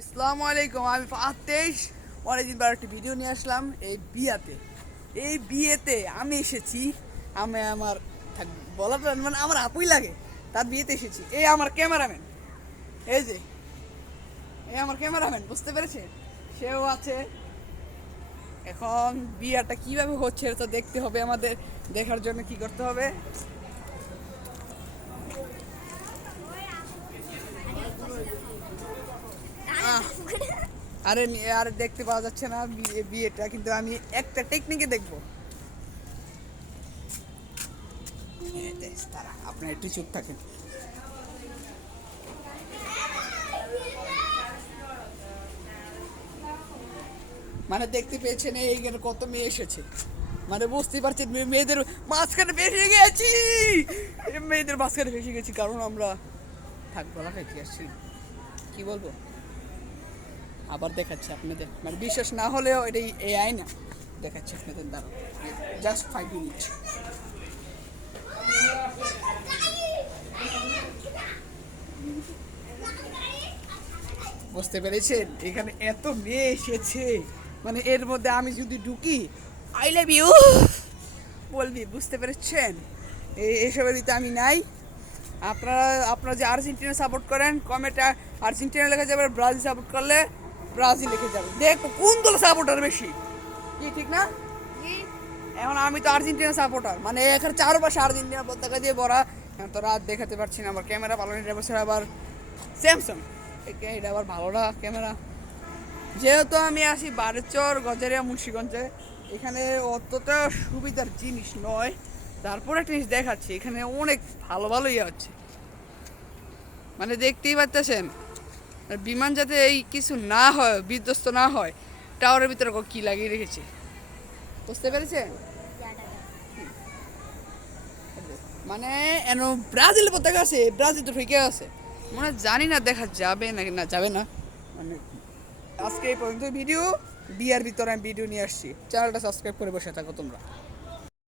আসসালামু আলাইকুম। আমি ফাতেশ অনেকদিন পর একটা ভিডিও নিয়ে আসলাম এই বিয়েতে আমি এসেছি। আমি আমার বলাটা মানে আমার আপুই লাগে, তার বিয়েতে এসেছি। এই আমার ক্যামেরাম্যান, এই যে এই আমার ক্যামেরাম্যান, বুঝতে পেরেছে? সেও আছে। এখন বিয়েটা কিভাবে হচ্ছে এটা তো দেখতে হবে আমাদের। দেখার জন্য কি করতে হবে? আহ, আরে দেখতে পাওয়া যাচ্ছে না বিয়েটা, কিন্তু আমি একটা টেকনিকে দেখবো। তারা আপনার একটু চুপ থাকেন। মানে দেখতে পেয়েছেন এইখানে কত মেয়ে এসেছে, মানে বুঝতেই পারছেন মেয়েদের মাঝখানে ভেসে গেছি। মেয়েদের মাঝখানে ভেসে গেছি কারণ আমরা থাক বলা খাইতে আসছি। কি বলবো, আবার দেখাচ্ছি আপনাদের, মানে বিশ্বাস না হলেও এটাই এআই না। দেখাচ্ছি আপনাদের, দাঁড়ান, জাস্ট 5 মিনিট। বুঝতে পেরেছেন এখানে এত মেয়ে এসেছে, মানে এর মধ্যে আমি যদি ঢুকি আই লাভ ইউ বলবি, বুঝতে পেরেছেন? এসবের দিতে আমি নাই। আপনারা যে আর্জেন্টিনা সাপোর্ট করেন কমেন্টে আর্জেন্টিনা লেখা যাবে, ব্রাজিল সাপোর্ট করলে ব্রাজিল লিখে যাবে। দেখো কোন দল সাপোর্টার বেশি, কি ঠিক না? এখন আমি তো আর্জেন্টিনা সাপোর্টার, মানে এখানে চারপাশে আর্জেন্টিনা পতাকা দিয়ে ভরা। এখন তো রাত দেখাতে পারছি না, আমার ক্যামেরা ভালো নেই এবছর, আবার স্যামসাং, এটা আবার ভালো না ক্যামেরা। যেহেতু আমি আসি বারেচর গজারিয়া মুন্সিগঞ্জে, এখানে অতটা সুবিধার জিনিস নয়। তারপর একটা জিনিস দেখাচ্ছি, এখানে অনেক ভালো ভালো ইয়ে হচ্ছে, মানে দেখতেই পাচ্ছেন। বিমান যাতে এই কিছু না হয়, বিধ্বস্ত না হয়, টাওয়ারের ভিতরে কি লাগিয়ে রেখেছে, বুঝতে পেরেছেন? মানে এন ব্রাজিল পতাকা আছে, ব্রাজিল তো ঠিকই আছে, মানে জানি না দেখা যাবে নাকি না যাবে না। মানে আজকে এই পর্যন্ত ভিডিও, বিয়ার ভিতরে আমি ভিডিও নিয়ে আসছি। চ্যানেলটা সাবস্ক্রাইব করে বসে থাকো তোমরা।